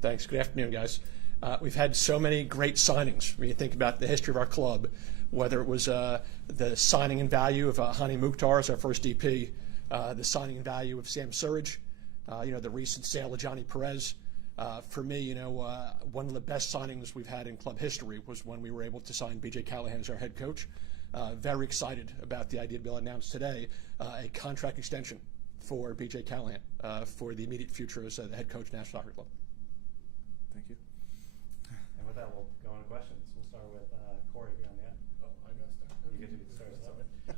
Thanks. Good afternoon, guys. We've had so many great signings. When you think about the history of our club, whether it was the signing in value of Hani Mukhtar as our first DP, the signing in value of Sam Surridge, the recent sale of Johnny Perez. For me, one of the best signings we've had in club history was when we were able to sign BJ Callaghan as our head coach. Very excited about the idea to be able to announce today a contract extension for BJ Callaghan for the immediate future as the head coach of Nashville Soccer Club. Thank you. And with that, we'll go on to questions. We'll start with Corey here on the end. Oh, I got to start. You get to start us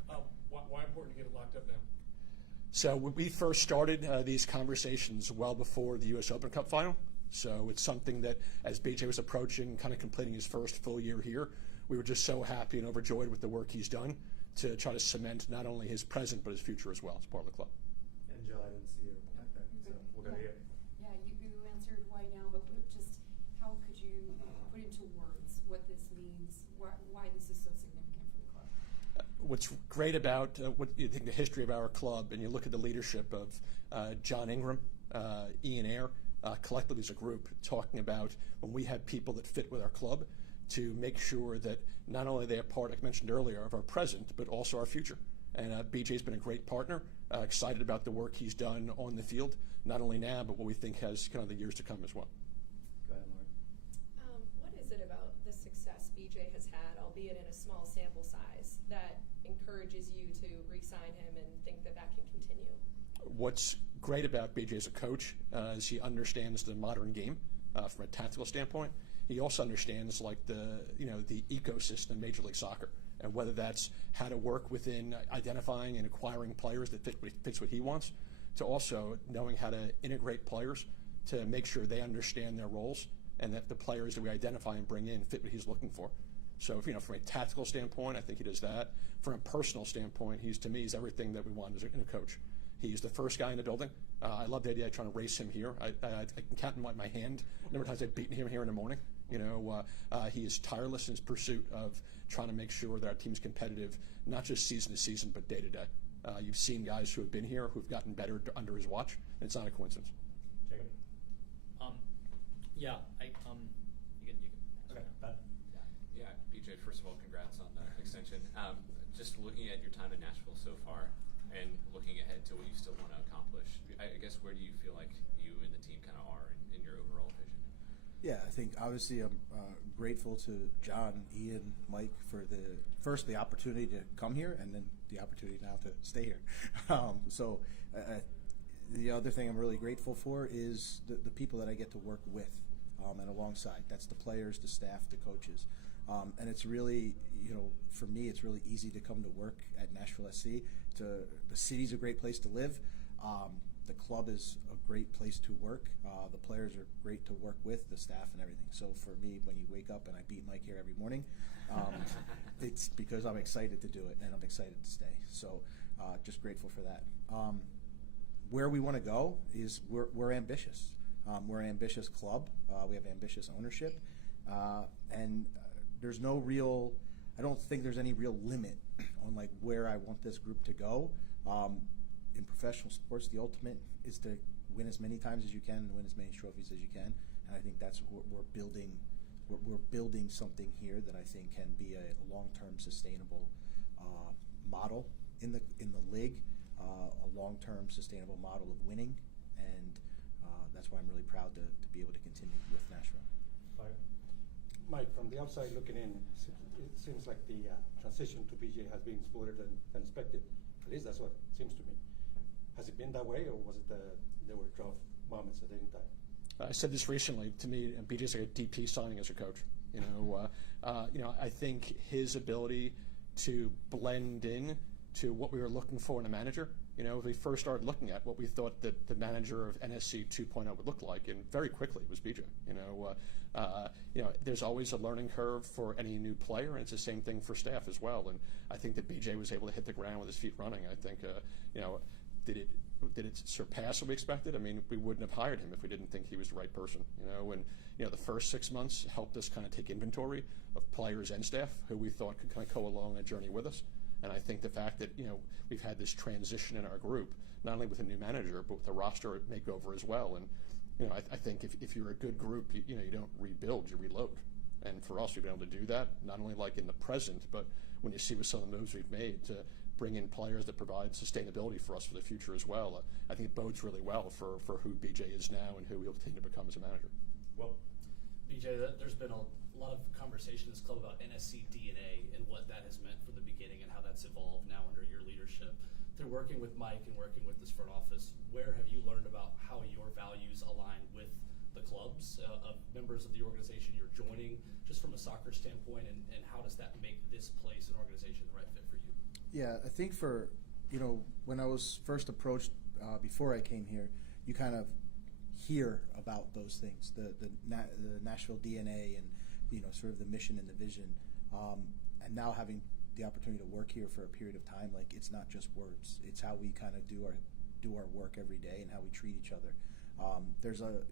off. Why important to get it locked up now? So when we first started these conversations well before the U.S. Open Cup final, so it's something that as BJ was approaching, kind of completing his first full year here, we were just so happy and overjoyed with the work he's done to try to cement not only his present but his future as well as part of the club. And Jill, I didn't see you back there, so we'll go to you. Yeah, you answered why now, but just how could you put into words what this means, why this is so significant for the club? What's great about what you think the history of our club, and you look at the leadership of John Ingram, Ian Ayre, collectively as a group, talking about when we have people that fit with our club, to make sure that not only they are part, like I mentioned earlier, of our present, but also our future. And BJ's been a great partner, excited about the work he's done on the field, not only now, but what we think has kind of the years to come as well. Go ahead, Lauren. What is it about the success BJ has had, albeit in a small sample size, that encourages you to re-sign him and think that that can continue? What's great about BJ as a coach is he understands the modern game from a tactical standpoint. He also understands the ecosystem of Major League Soccer, and whether that's how to work within identifying and acquiring players that fits what he wants, to also knowing how to integrate players to make sure they understand their roles and that the players that we identify and bring in fit what he's looking for. So, from a tactical standpoint, I think he does that. From a personal standpoint, he's everything that we want in a coach. He's the first guy in the building. I love the idea of trying to race him here. I can count in my hand the number of times I've beaten him here in the morning. He is tireless in his pursuit of trying to make sure that our team's competitive, not just season to season, but day to day. You've seen guys who have been here who've gotten better under his watch, and it's not a coincidence. Jacob? Yeah, you can. Okay, Ben? Yeah, BJ, first of all, congrats on the extension. Just looking at your time in Nashville so far and looking ahead to what you still want to accomplish, I guess where do you feel like you and the team kind of are in your overall vision? Yeah, I think obviously I'm grateful to John, Ian, Mike for the opportunity to come here, and then the opportunity now to stay here. The other thing I'm really grateful for is the people that I get to work with and alongside. That's the players, the staff, the coaches. And it's really, for me, it's really easy to come to work at Nashville SC. The city's a great place to live. The club is a great place to work. The players are great to work with, the staff and everything. So for me, when you wake up and I beat Mike here every morning, it's because I'm excited to do it and I'm excited to stay. So just grateful for that. Where we want to go is we're ambitious. We're an ambitious club. We have ambitious ownership. And there's I don't think there's any real limit on where I want this group to go. In professional sports, the ultimate is to win as many times as you can and win as many trophies as you can. And I think that's what we're building. We're building something here that I think can be a long-term sustainable model in the league, a long-term sustainable model of winning, and that's why I'm really proud to be able to continue with Nashville. Mike, from the outside looking in, it seems like the transition to BJ has been smoother than expected. At least that's what it seems to me. Has it been that way, or was it there were rough moments at any time? I said this recently. To me, BJ's like a DP signing as a coach. I think his ability to blend in to what we were looking for in a manager. As we first started looking at what we thought that the manager of NSC 2.0 would look like, and very quickly it was BJ. There's always a learning curve for any new player, and it's the same thing for staff as well. And I think that BJ was able to hit the ground with his feet running. I think, did it surpass what we expected? I mean, we wouldn't have hired him if we didn't think he was the right person. The first 6 months helped us kind of take inventory of players and staff who we thought could kind of go along a journey with us. And I think the fact that we've had this transition in our group, not only with a new manager but with the roster makeover as well, and I think if you're a good group, you don't rebuild, you reload. And for us, we've been able to do that, not only like in the present, but when you see with some of the moves we've made to bring in players that provide sustainability for us for the future as well. I think it bodes really well for who BJ is now and who he'll continue to become as a manager. Well, BJ, there's been a lot of conversation in this club about NSC DNA and what that has meant from the beginning and how that's evolved now under your leadership. Through working with Mike and working with this front office, where have you learned about how your values align with the clubs, of members of the organization you're joining, just from a soccer standpoint, and how does that make this place an organization the right fit for you? Yeah, I think when I was first approached before I came here, you kind of hear about those things, the Nashville DNA and sort of the mission and the vision, and now having the opportunity to work here for a period of time, like it's not just words, it's how we kind of do our work every day and how we treat each other. There's a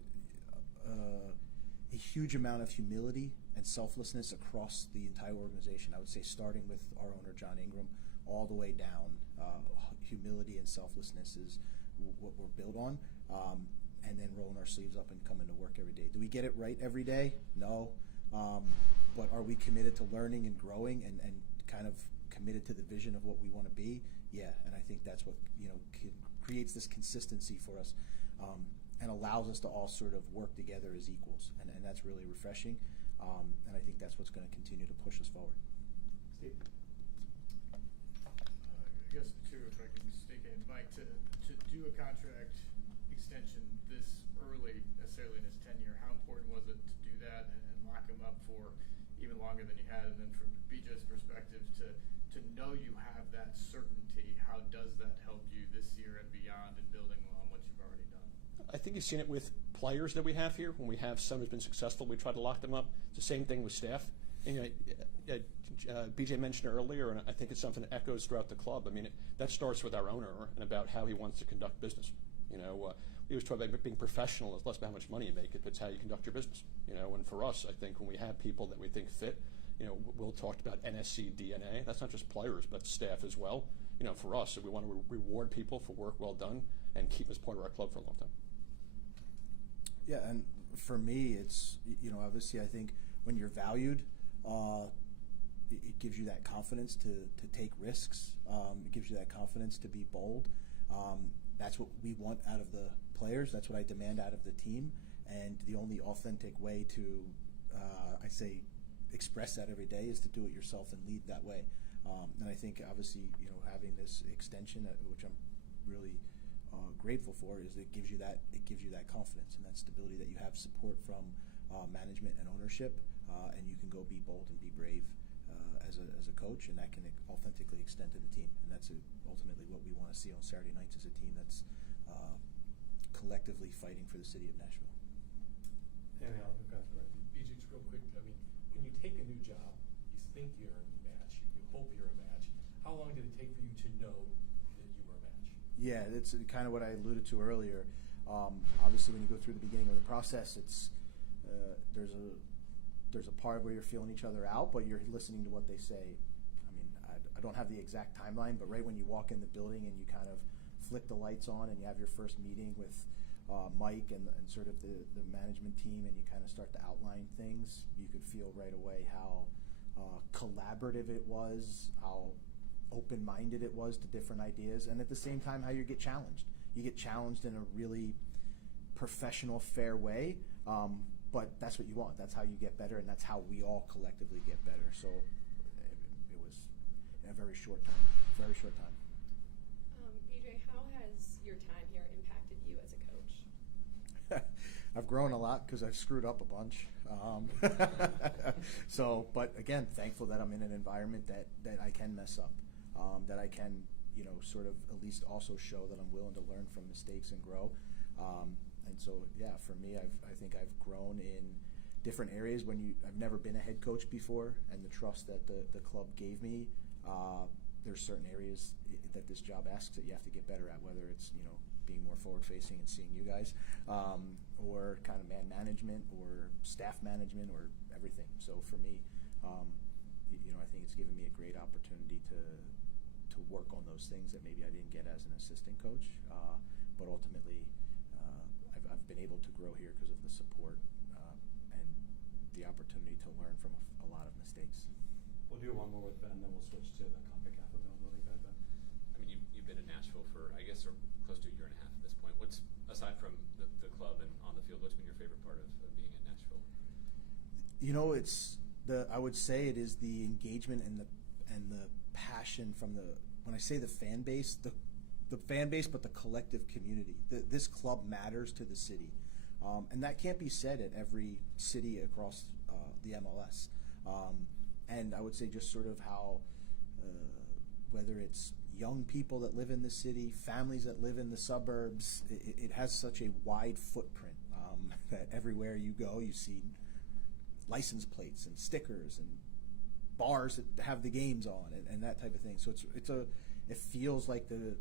huge amount of humility and selflessness across the entire organization. I would say starting with our owner, John Ingram, all the way down. Humility and selflessness is what we're built on, and then rolling our sleeves up and coming to work every day. Do we get it right every day? No. But are we committed to learning and growing and kind of committed to the vision of what we want to be? Yeah, and I think that's what creates this consistency for us. And allows us to all sort of work together as equals, and that's really refreshing, and I think that's what's going to continue to push us forward. Steve? I guess too, if I can sneak in, Mike, to do a contract extension this early, necessarily in his tenure, how important was it to do that and lock him up for even longer than you had? And then from BJ's perspective, to know you have that certainty, how does that help you this year and beyond in building on what you've already done? I think you've seen it with players that we have here. When we have someone who's been successful, we try to lock them up. It's the same thing with staff. And, BJ mentioned earlier, and I think it's something that echoes throughout the club. I mean, that starts with our owner and about how he wants to conduct business. We always talk about being professional. It's less about how much money you make. It's how you conduct your business. And for us, I think when we have people that we think fit, Will talked about NSC DNA. That's not just players, but staff as well. For us, we want to reward people for work well done and keep them as part of our club for a long time. Yeah, and for me, it's, obviously I think when you're valued, it gives you that confidence to take risks. It gives you that confidence to be bold. That's what we want out of the players. That's what I demand out of the team. And the only authentic way to, I say, express that every day is to do it yourself and lead that way. And I think, obviously, having this extension, which I'm really grateful for, is it gives you that confidence and that stability that you have support from management and ownership, and you can go be bold and be brave as a coach, and that can authentically extend to the team. And that's ultimately what we want to see on Saturday nights as a team that's collectively fighting for the city of Nashville. Anything else? BJ, just real quick, I mean, when you take a new job, you think you're a match, you hope you're a match. How long did it take for you to know that you were a match? Yeah, it's kind of what I alluded to earlier. Obviously, when you go through the beginning of the process, it's there's a part where you're feeling each other out, but you're listening to what they say. I mean, I don't have the exact timeline, but right when you walk in the building and you kind of flick the lights on and you have your first meeting with Mike and sort of the management team, and you kind of start to outline things, you could feel right away how collaborative it was, how open-minded it was to different ideas, and at the same time how you get challenged. You get challenged in a really professional, fair way, but that's what you want. That's how you get better, and that's how we all collectively get better. So it was in a very short time. BJ, how has your time here impacted you as a coach? I've grown a lot because I've screwed up a bunch. But again, thankful that I'm in an environment that I can mess up, that I can, sort of at least also show that I'm willing to learn from mistakes and grow. And so, yeah, for me, I think I've grown in different areas. I've never been a head coach before, and the trust that the club gave me, there's certain areas that this job asks that you have to get better at, whether it's, being more forward-facing and seeing you guys, or kind of man management or staff management or everything. So for me, I think it's given me a great opportunity to work on those things that maybe I didn't get as an assistant coach. But ultimately, I've been able to grow here because of the support and the opportunity to learn from a lot of mistakes. We'll do one more with Ben, then we'll switch to the CONCACAF availability guide, Ben. I mean, you've been in Nashville for, I guess, close to a year and a half at this point. What's, aside from the club and on the field, what's been your favorite part of being in Nashville? You know, I would say it is the engagement and the passion from when I say the fan base, the fan base, but the collective community. This club matters to the city, and that can't be said at every city across the MLS. And I would say just sort of how, whether it's young people that live in the city, families that live in the suburbs, it has such a wide footprint that everywhere you go, you see license plates and stickers and bars that have the games on and that type of thing. So it feels like the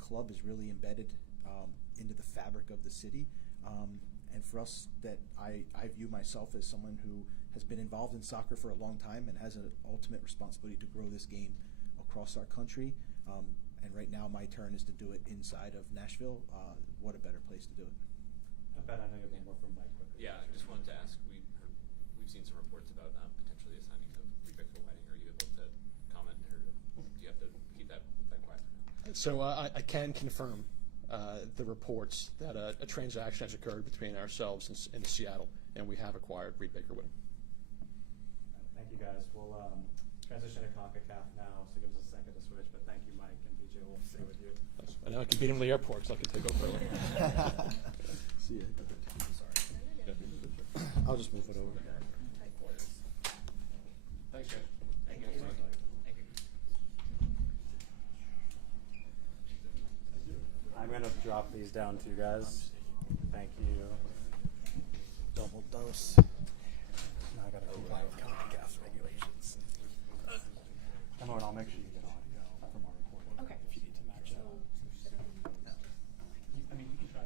club is really embedded into the fabric of the city. And for us, that I view myself as someone who has been involved in soccer for a long time and has an ultimate responsibility to grow this game across our country. And right now my turn is to do it inside of Nashville. What a better place to do it. Ben, I know you have one more from Mike quickly. Yeah, I just wanted to ask, we've seen some reports about potentially the signing of Rebecca Whiting. Are you able to comment, or do you have to keep that quiet? So I can confirm the reports that a transaction has occurred between ourselves and Seattle, and we have acquired Reed Baker Whiting. Thank you, guys. We'll transition to CONCACAF now, so give us a second to switch. But thank you, Mike, and BJ. We'll stay with you. I know I can beat him to the airport, so I can take over early. See ya. Sorry. I'll just move it over. Thanks, Jay. Thank you. I'm going to drop these down to you guys. Thank you. Double dose.